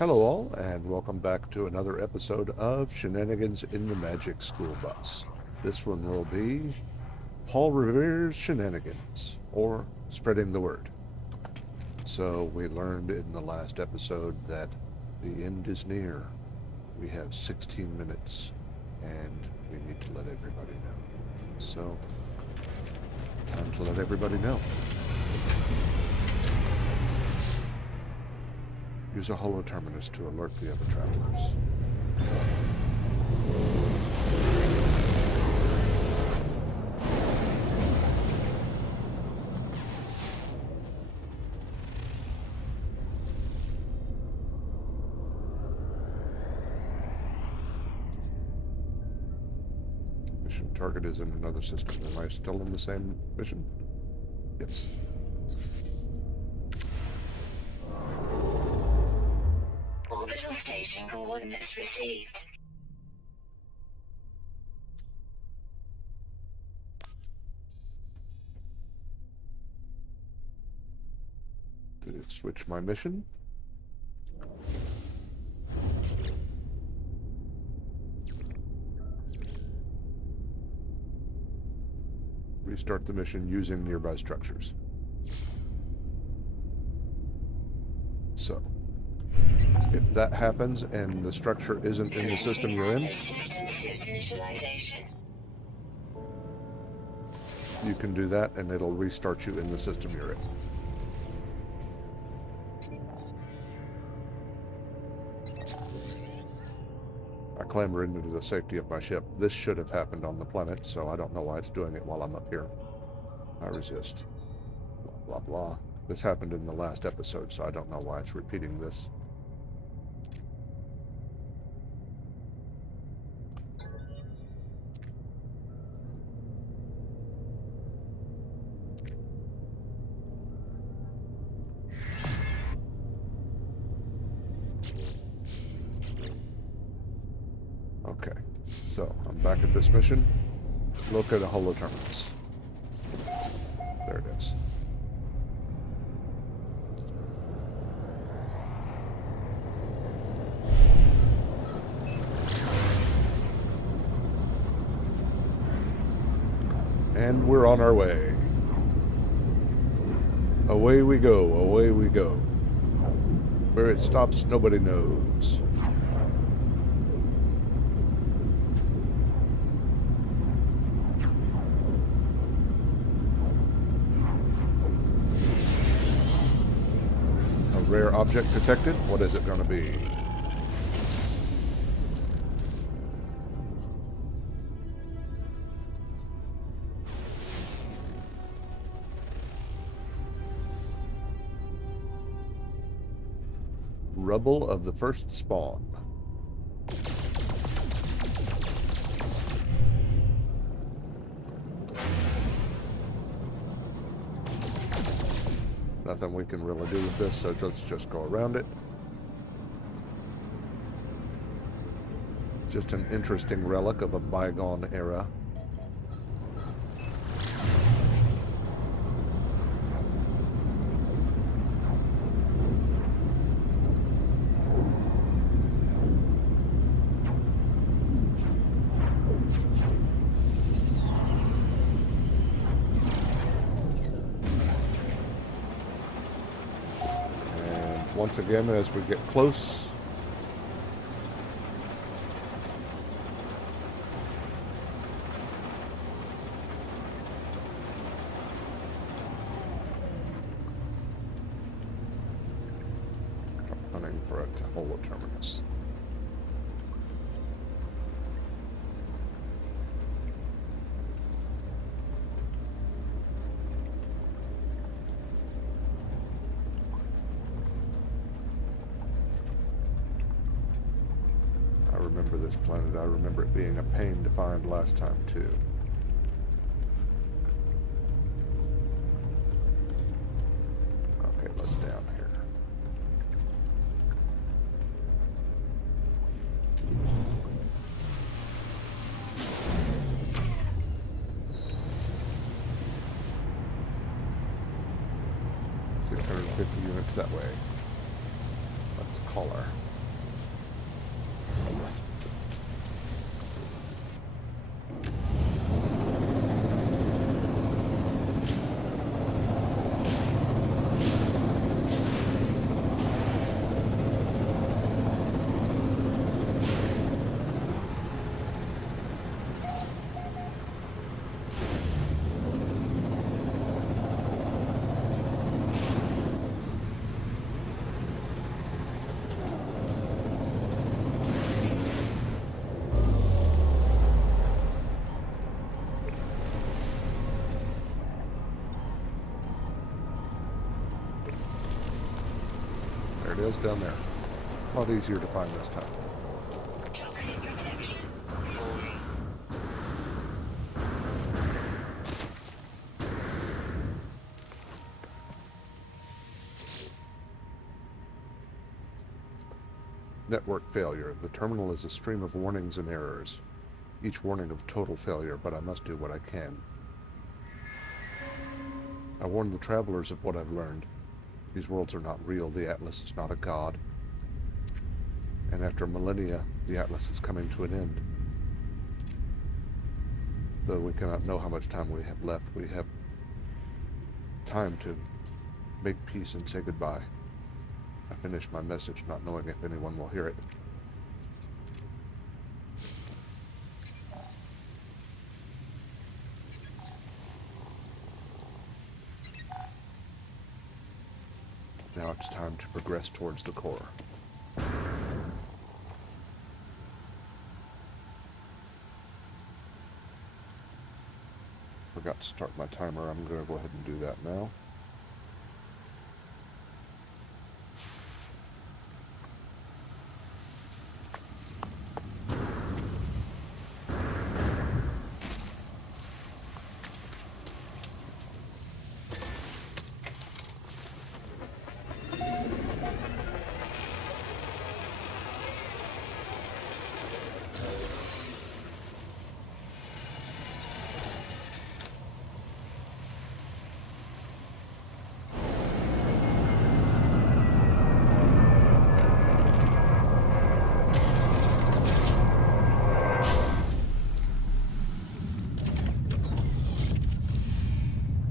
Hello all, and welcome back to another episode of Shenanigans in the Magic School Bus. This one will be Paul Revere's Shenanigans, or Spreading the Word. So we learned in the last episode that the end is near. We have 16 minutes, and we need to let everybody know. So, time to let everybody know. Use a Holo-Terminus to alert the other travelers. Mission target is in another system. Am I still in the same mission? Yes. Orbital station coordinates received. Did it switch my mission? Restart the mission using nearby structures. So, if that happens and the structure isn't in the system you're in, you can do that and it'll restart you in the system you're in. I clamber into the safety of my ship. This should have happened on the planet, so I don't know why it's doing it while I'm up here. I resist. Blah, blah, blah. This happened in the last episode, so I don't know why it's repeating this. Okay, so I'm back at this mission. Look at a Holo-Terminus. There it is. And we're on our way. Away we go, away we go. Where it stops, nobody knows. A rare object detected. What is it going to be? Rubble of the first spawn. Nothing we can really do with this, so let's just go around it. Just an interesting relic of a bygone era. Once again, as we get close, I'm hunting for a Holo-Terminus. I remember this planet. I remember it being a pain to find last time, too. Okay, let's down here. $650 units that way. Let's call her. is down there. A lot easier to find this time. Toxic protection. Falling. Network failure. The terminal is a stream of warnings and errors. Each warning of total failure, but I must do what I can. I warn the travelers of what I've learned. These worlds are not real. The Atlas is not a god. And after millennia, the Atlas is coming to an end. Though we cannot know how much time we have left, we have time to make peace and say goodbye. I finish my message, not knowing if anyone will hear it. Now it's time to progress towards the core. Forgot to start my timer. I'm going to go ahead and do that now.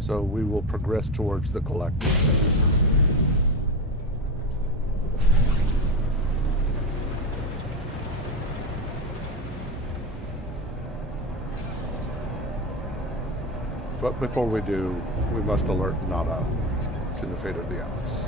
So we will progress towards the collective. But before we do, we must alert Nada to the fate of the Atlas.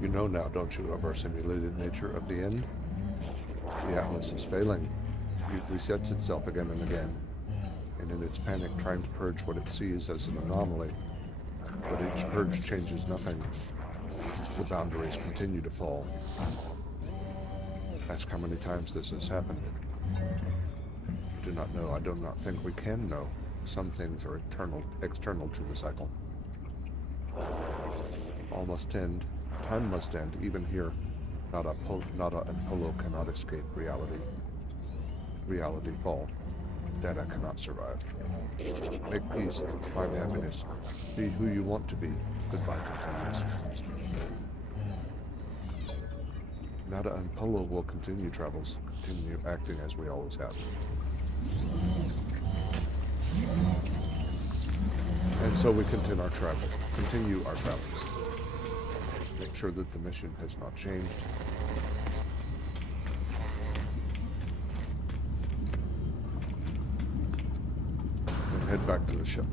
You know now, don't you, of our simulated nature of the end? The Atlas is failing. It resets itself again and again, and in its panic trying to purge what it sees as an anomaly. But each purge changes nothing. The boundaries continue to fall. Ask how many times this has happened. I do not know. I do not think we can know. Some things are external to the cycle. All must end. Time must end, even here. Nada and Holo cannot escape reality. Reality fall. Data cannot survive. Make peace, find happiness. Be who you want to be. Goodbye continues. Nada and Polo will continue travels, continue acting as we always have. And so we continue our travels. Make sure that the mission has not changed. And head back to the ship.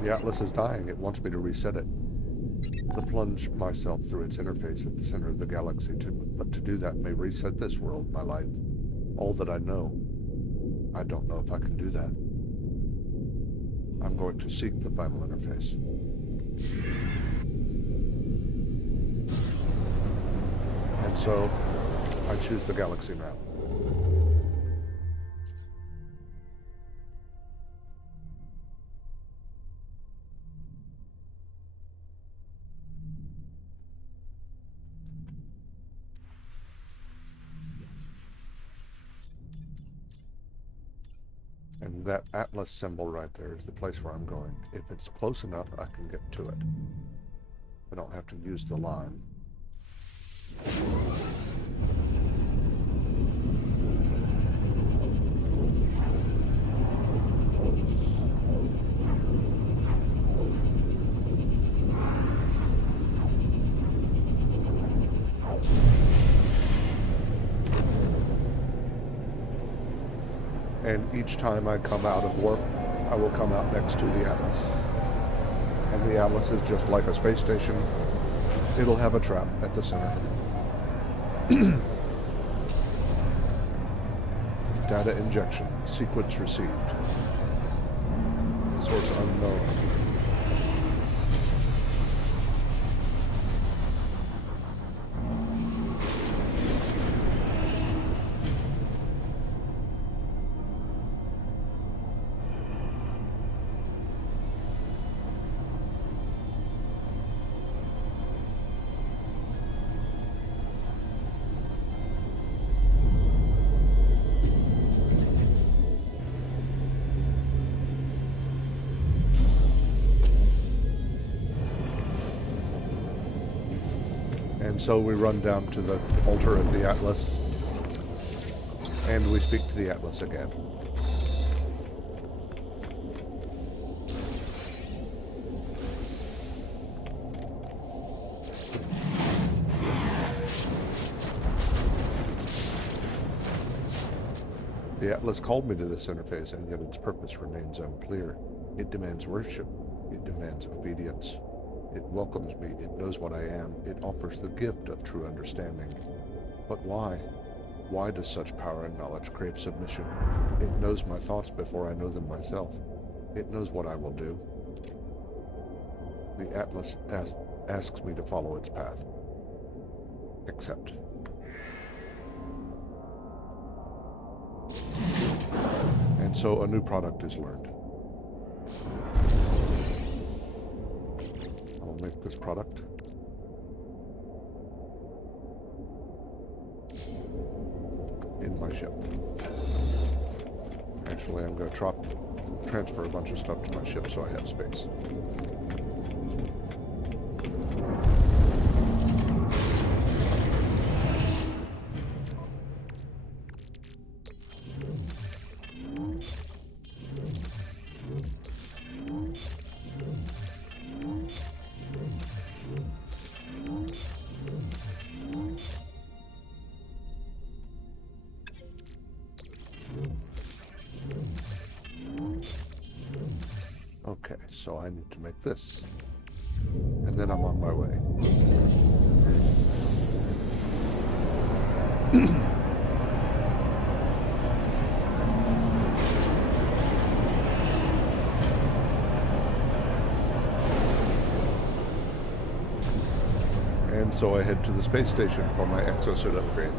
The Atlas is dying. It wants me to reset it. To plunge myself through its interface at the center of the galaxy, but to do that may reset this world, my life. All that I know. I don't know if I can do that. I'm going to seek the final interface. And so, I choose the galaxy map. And that atlas symbol right there is the place where I'm going. If it's close enough, I can get to it. I don't have to use the line. And each time I come out of warp, I will come out next to the atlas. And the atlas is just like a space station. It'll have a trap at the center. Data injection. Sequence received. Source unknown. And so we run down to the altar of the Atlas, and we speak to the Atlas again. The Atlas called me to this interface, and yet its purpose remains unclear. It demands worship. It demands obedience. It welcomes me. It knows what I am. It offers the gift of true understanding. But why? Why does such power and knowledge crave submission? It knows my thoughts before I know them myself. It knows what I will do. The Atlas asks me to follow its path. Accept. And so a new product is learned. I'll make this product. In my ship. Actually, I'm going to transfer a bunch of stuff to my ship so I have space. Okay, so I need to make this. And then I'm on my way. And so I head to the space station for my exosuit upgrade.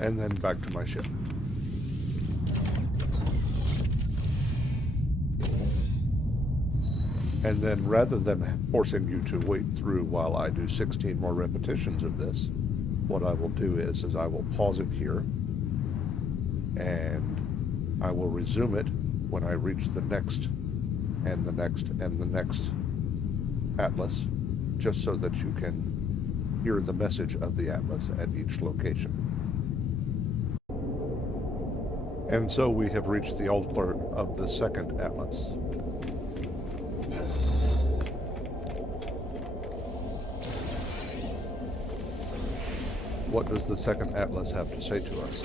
and then back to my ship. And then rather than forcing you to wait through while I do 16 more repetitions of this, what I will do is I will pause it here, and I will resume it when I reach the next and the next and the next atlas, just so that you can hear the message of the atlas at each location. And so we have reached the altar of the second atlas. What does the second atlas have to say to us?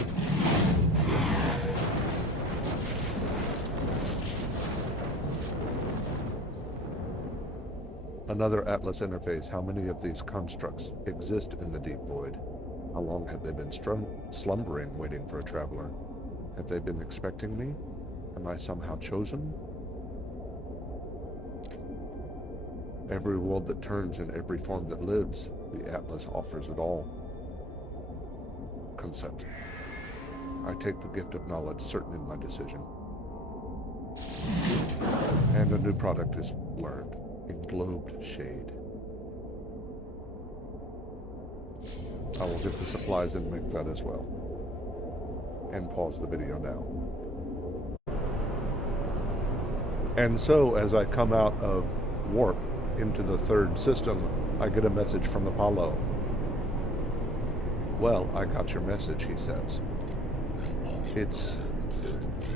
Another atlas interface. How many of these constructs exist in the deep void? How long have they been slumbering, waiting for a traveler? Have they been expecting me? Am I somehow chosen? Every world that turns and every form that lives, the atlas offers it all. Consent. I take the gift of knowledge, certain in my decision. And a new product is learned. Englobed shade. I will get the supplies and make that as well. And pause the video now. And so, as I come out of warp into the third system, I get a message from Apollo. Well, I got your message, he says. It's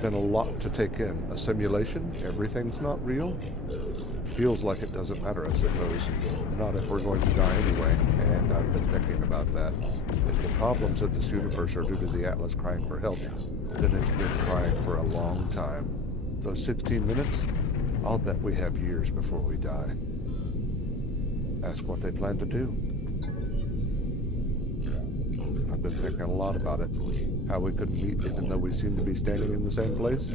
been a lot to take in. A simulation? Everything's not real? Feels like it doesn't matter, I suppose. Not if we're going to die anyway, and I've been thinking about that. If the problems of this universe are due to the Atlas crying for help, then it's been crying for a long time. Those 16 minutes? I'll bet we have years before we die. Ask what they plan to do. I've been thinking a lot about it. How we could meet even though we seem to be standing in the same place.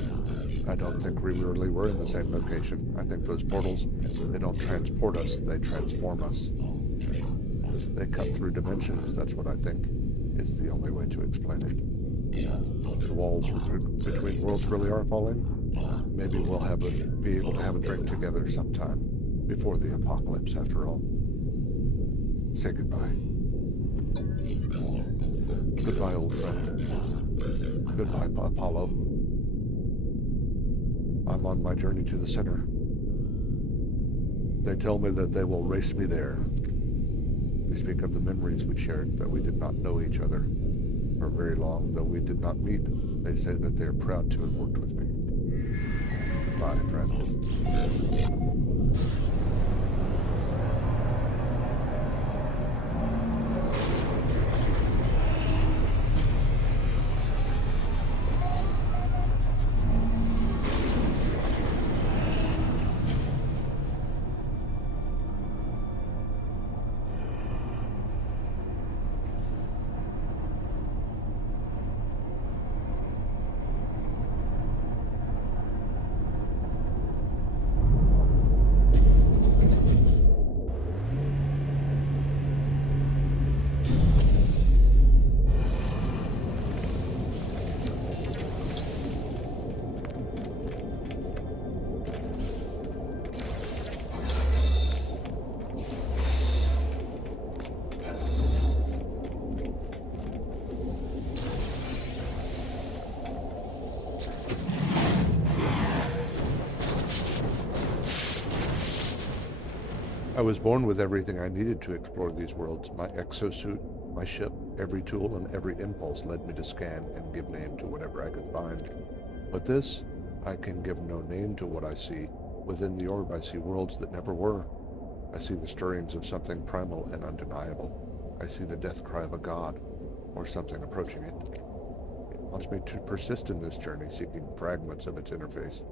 I don't think we really were in the same location. I think those portals, they don't transport us, they transform us. They cut through dimensions, that's what I think. It's the only way to explain it. If the walls between worlds really are falling, maybe we'll be able to have a drink together sometime. Before the apocalypse, after all. Say goodbye. Goodbye, old friend. Goodbye, Apollo. I'm on my journey to the center. They tell me that they will race me there. They speak of the memories we shared, that we did not know each other for very long, though we did not meet. They say that they are proud to have worked with me. Goodbye, friend. I was born with everything I needed to explore these worlds. My exosuit, my ship, every tool and every impulse led me to scan and give name to whatever I could find. But this, I can give no name to what I see. Within the orb I see worlds that never were. I see the stirrings of something primal and undeniable. I see the death cry of a god, or something approaching it. It wants me to persist in this journey, seeking fragments of its interface.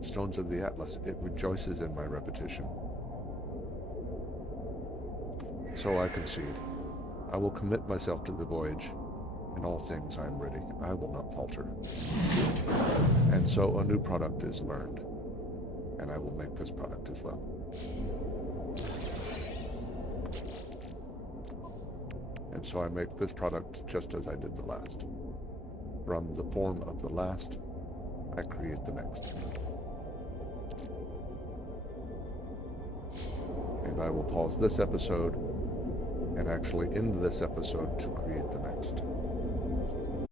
The stones of the Atlas, it rejoices in my repetition. So I concede. I will commit myself to the voyage. In all things I am ready. I will not falter. And so a new product is learned. And I will make this product as well. And so I make this product just as I did the last. From the form of the last, I create the next. And I will pause this episode and actually end this episode to create the next.